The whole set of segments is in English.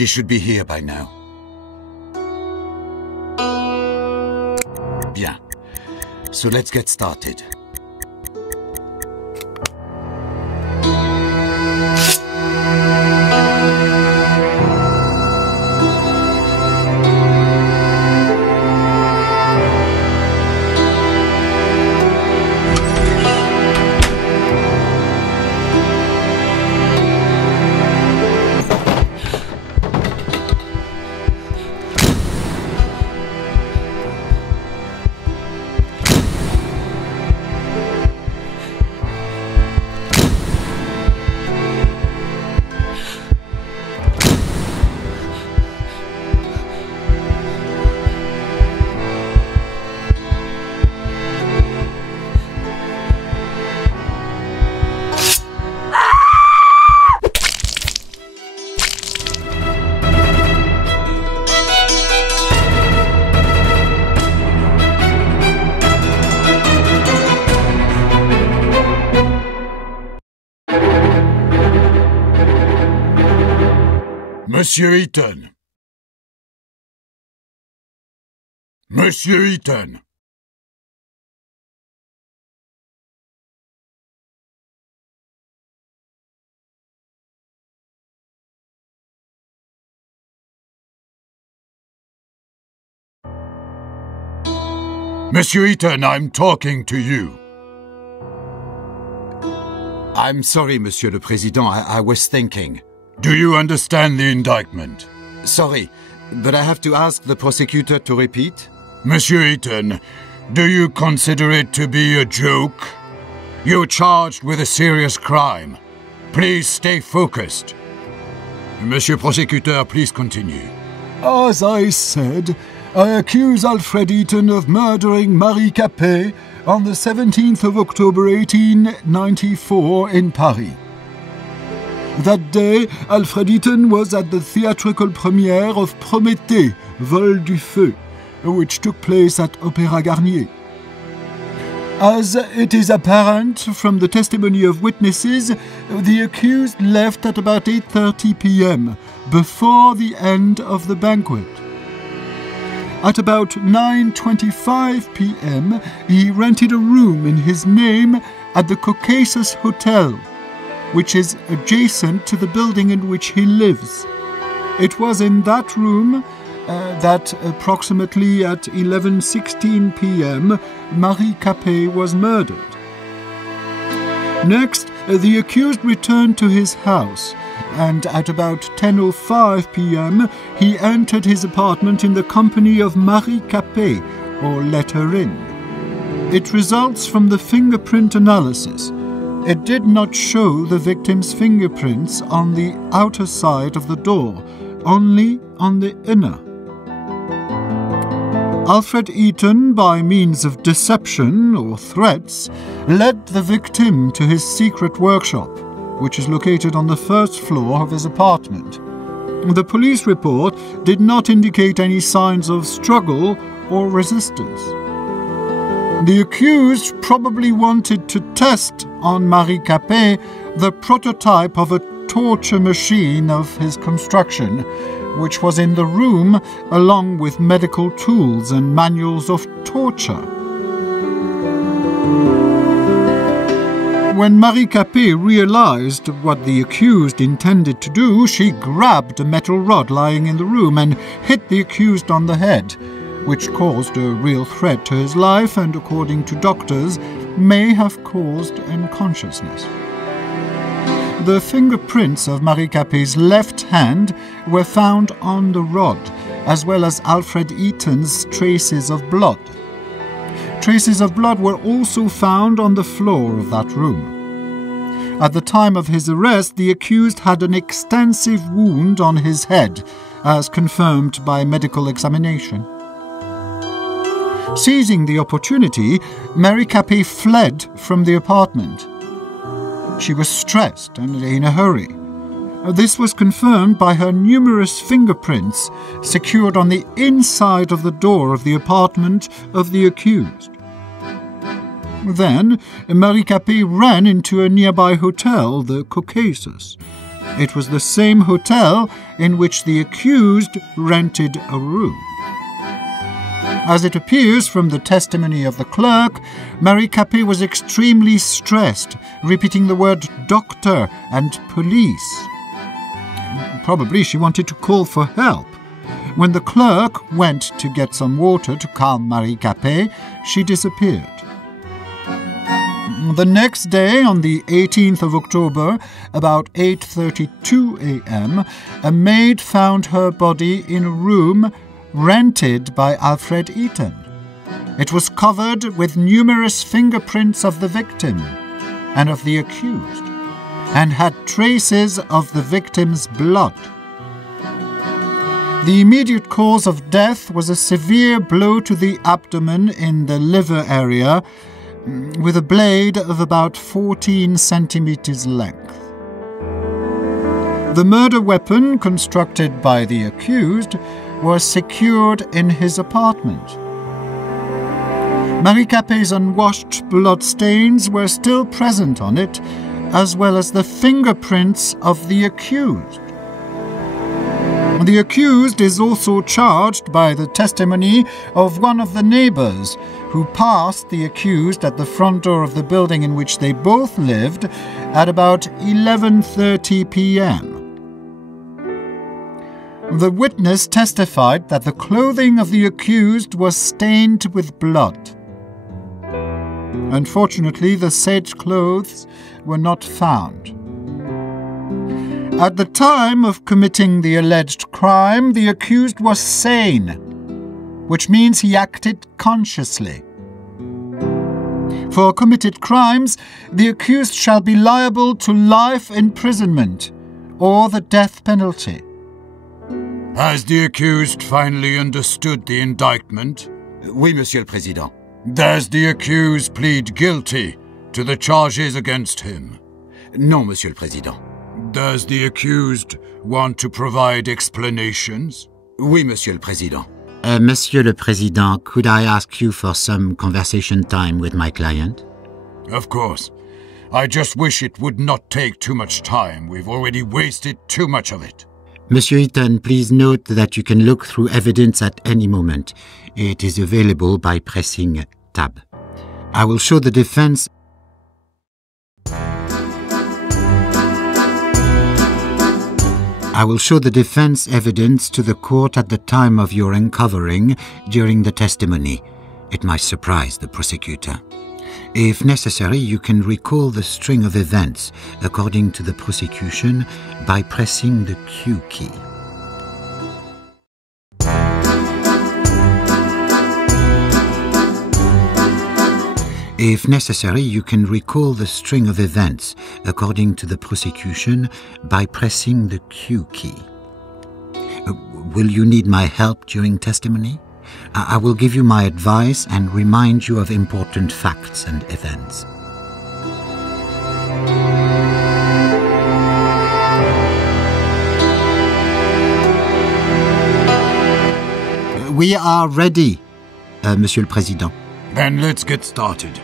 She should be here by now. Bien. So let's get started. Monsieur Eaton. Monsieur Eaton. Monsieur Eaton, I'm talking to you. I'm sorry, Monsieur le Président, I was thinking. Do you understand the indictment? Sorry, but I have to ask the prosecutor to repeat. Monsieur Eaton, do you consider it to be a joke? You're charged with a serious crime. Please stay focused. Monsieur Prosecutor, please continue. As I said, I accuse Alfred Eaton of murdering Marie Capet on the 17th of October 1894 in Paris. That day, Alfred Eaton was at the theatrical premiere of Prométhée, Vol du Feu, which took place at Opéra Garnier. As it is apparent from the testimony of witnesses, the accused left at about 8:30 p.m., before the end of the banquet. At about 9:25 p.m., he rented a room in his name at the Caucasus Hotel, which is adjacent to the building in which he lives. It was in that room that approximately at 11:16 p.m. Marie Capet was murdered. Next, the accused returned to his house, and at about 10:05 p.m. he entered his apartment in the company of Marie Capet, or let her in. It results from the fingerprint analysis. It did not show the victim's fingerprints on the outer side of the door, only on the inner. Alfred Eaton, by means of deception or threats, led the victim to his secret workshop, which is located on the first floor of his apartment. The police report did not indicate any signs of struggle or resistance. The accused probably wanted to test on Marie Capet the prototype of a torture machine of his construction, which was in the room along with medical tools and manuals of torture. When Marie Capet realized what the accused intended to do, she grabbed a metal rod lying in the room and hit the accused on the head, which caused a real threat to his life and, according to doctors, may have caused unconsciousness. The fingerprints of Marie Capet's left hand were found on the rod, as well as Alfred Eaton's traces of blood. Traces of blood were also found on the floor of that room. At the time of his arrest, the accused had an extensive wound on his head, as confirmed by medical examination. Seizing the opportunity, Marie Capet fled from the apartment. She was stressed and in a hurry. This was confirmed by her numerous fingerprints secured on the inside of the door of the apartment of the accused. Then, Marie Capet ran into a nearby hotel, the Caucasus, It was the same hotel in which the accused rented a room. As it appears from the testimony of the clerk, Marie Capet was extremely stressed, repeating the word doctor and police. Probably she wanted to call for help. When the clerk went to get some water to calm Marie Capet, she disappeared. The next day, on the 18th of October, about 8:32 a.m., a maid found her body in a room rented by Alfred Eaton. It was covered with numerous fingerprints of the victim and of the accused, and had traces of the victim's blood. The immediate cause of death was a severe blow to the abdomen in the liver area, with a blade of about 14 centimeters length. The murder weapon, constructed by the accused, was secured in his apartment. Marie Capet's unwashed blood stains were still present on it, as well as the fingerprints of the accused. The accused is also charged by the testimony of one of the neighbors who passed the accused at the front door of the building in which they both lived at about 11:30 p.m. The witness testified that the clothing of the accused was stained with blood. Unfortunately, the said clothes were not found. At the time of committing the alleged crime, the accused was sane, which means he acted consciously. For committed crimes, the accused shall be liable to life imprisonment or the death penalty. Has the accused finally understood the indictment? Oui, Monsieur le Président. Does the accused plead guilty to the charges against him? Non, Monsieur le Président. Does the accused want to provide explanations? Oui, Monsieur le Président. Monsieur le Président, could I ask you for some conversation time with my client? Of course. I just wish it would not take too much time. We've already wasted too much of it. Monsieur Eaton, please note that you can look through evidence at any moment. It is available by pressing Tab. I will show the defense evidence to the court at the time of your uncovering during the testimony. It might surprise the prosecutor. If necessary, you can recall the string of events according to the prosecution by pressing the Q key. If necessary, you can recall the string of events according to the prosecution by pressing the Q key. Will you need my help during testimony? I will give you my advice and remind you of important facts and events. We are ready, Monsieur le Président. Then let's get started.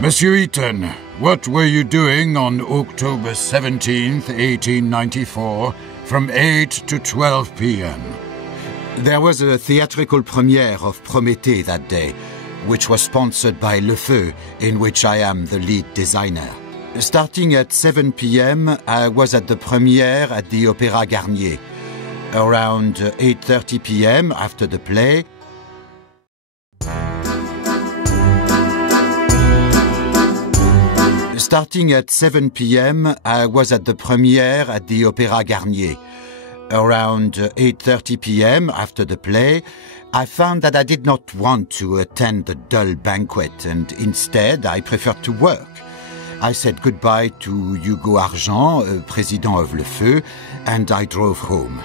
Monsieur Eaton, what were you doing on October 17th, 1894, from 8 to 12 p.m.? There was a theatrical premiere of Prométhée that day, which was sponsored by Le Feu, in which I am the lead designer. Starting at 7 p.m., I was at the premiere at the Opéra Garnier. Around 8:30 p.m., after the play, Starting at 7 p.m., I was at the premiere at the Opéra Garnier. Around 8:30 p.m., after the play, I found that I did not want to attend the dull banquet, and instead I preferred to work. I said goodbye to Hugo Argent, president of Le Feu, and I drove home.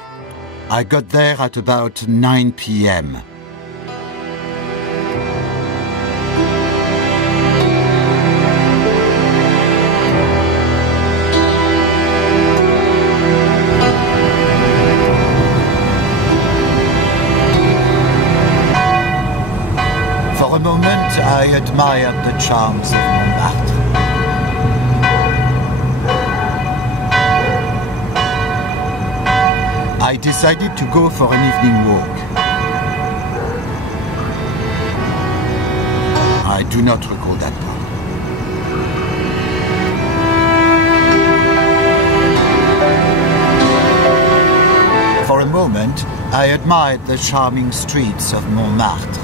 I got there at about 9 p.m. For a moment, I admired the charms of Montmartre. I decided to go for an evening walk. I do not recall that part. For a moment, I admired the charming streets of Montmartre.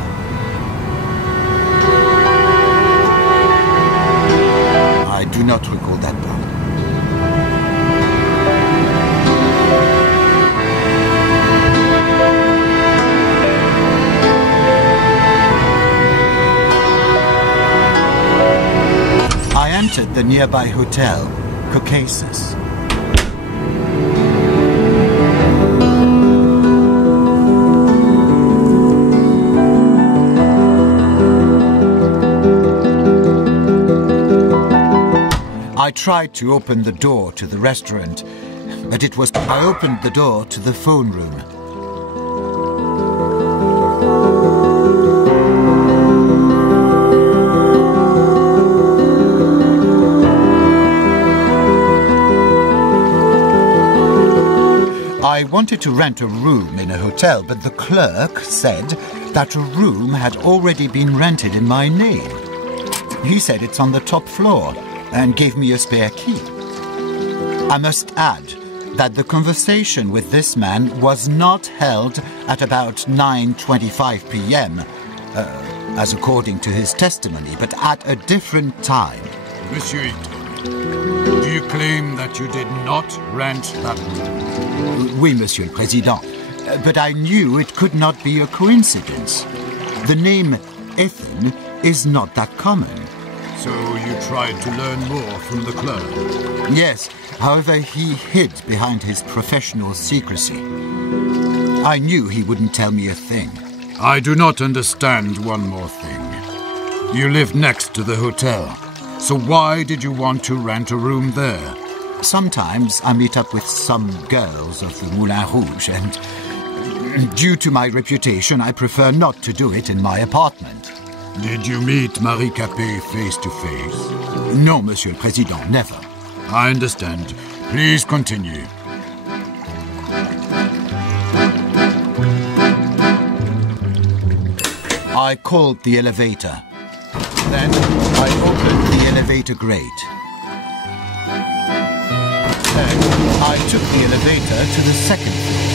I do not recall that part. I entered the nearby hotel, Caucasus. I tried to open the door to the restaurant, but I opened the door to the phone room. I wanted to rent a room in a hotel, but the clerk said that a room had already been rented in my name. He said it's on the top floor and gave me a spare key. I must add that the conversation with this man was not held at about 9:25 p.m., as according to his testimony, but at a different time. Monsieur Eaton, do you claim that you did not rent that room? Oui, Monsieur le Président, but I knew it could not be a coincidence. The name Ethan is not that common. So you tried to learn more from the clerk? Yes, however, he hid behind his professional secrecy. I knew he wouldn't tell me a thing. I do not understand one more thing. You live next to the hotel, so why did you want to rent a room there? Sometimes I meet up with some girls of the Moulin Rouge, and due to my reputation, I prefer not to do it in my apartment. Did you meet Marie Capet face to face? No, Monsieur le Président, never. I understand. Please continue. I called the elevator. Then I opened the elevator grate. Then I took the elevator to the second floor.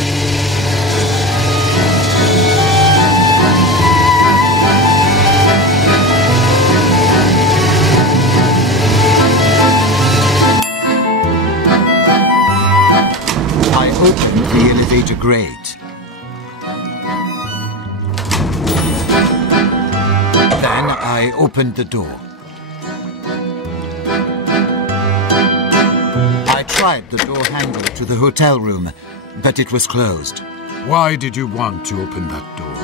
I opened the elevator grate. Then I opened the door. I tried the door handle to the hotel room, but it was closed. Why did you want to open that door?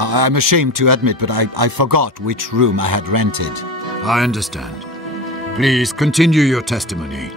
I'm ashamed to admit, but I forgot which room I had rented. I understand. Please continue your testimony.